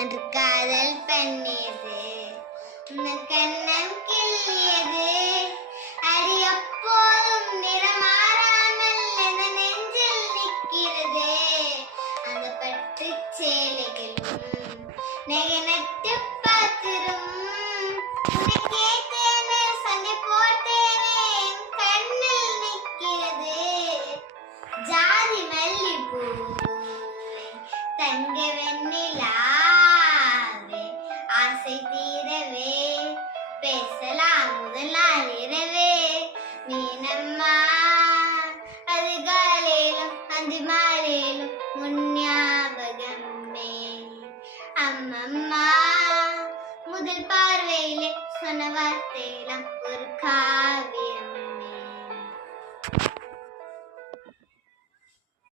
என்று காதல் பண்ணியது, உன் கண்ணம் கிள்ளியது, அடி அப்போதும் நிறமாறாமல் என நெஞ்சில் நிற்கிறது. அந்த பட்டு சேலைகளும் நெகனத்து பாத்திரும் கேட்டேனே சண்டை போட்டேனே என் கண்ணில் நிற்கிறது. ஜாதி மல்லிப்பூ தங்க வெண்ணிலாவே ஆசை தீரவே பேசலாம் முதல் நாள் இரவே. மீனம்மா அதிகாலையிலும் அந்தி மாலையிலும் முன் ஞாபகமே. அம்மம்மா முதல் பார்வையிலே சொன்ன வார்த்தையெல்லாம் ஒரு